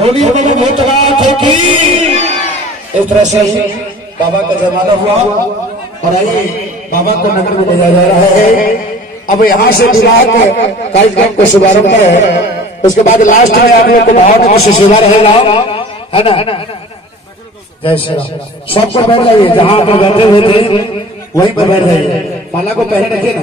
बोलिए मैंने बहुत रात है कि इस तरह से बाबा का जमाना हुआ और आइए बाबा को नगर में ले जाया जा रहा है। अब यहाँ से विवाह कार्यक्रम को शुभारंभ है, उसके बाद लास्ट में आप लोग को भाव से सेवा रहेगा, है ना। जय श्री राम। सबको बैठ जाइए, जहाँ आप बैठे हुए थे वहीं पर बैठ जाइए। माला को पहले रखिए ना।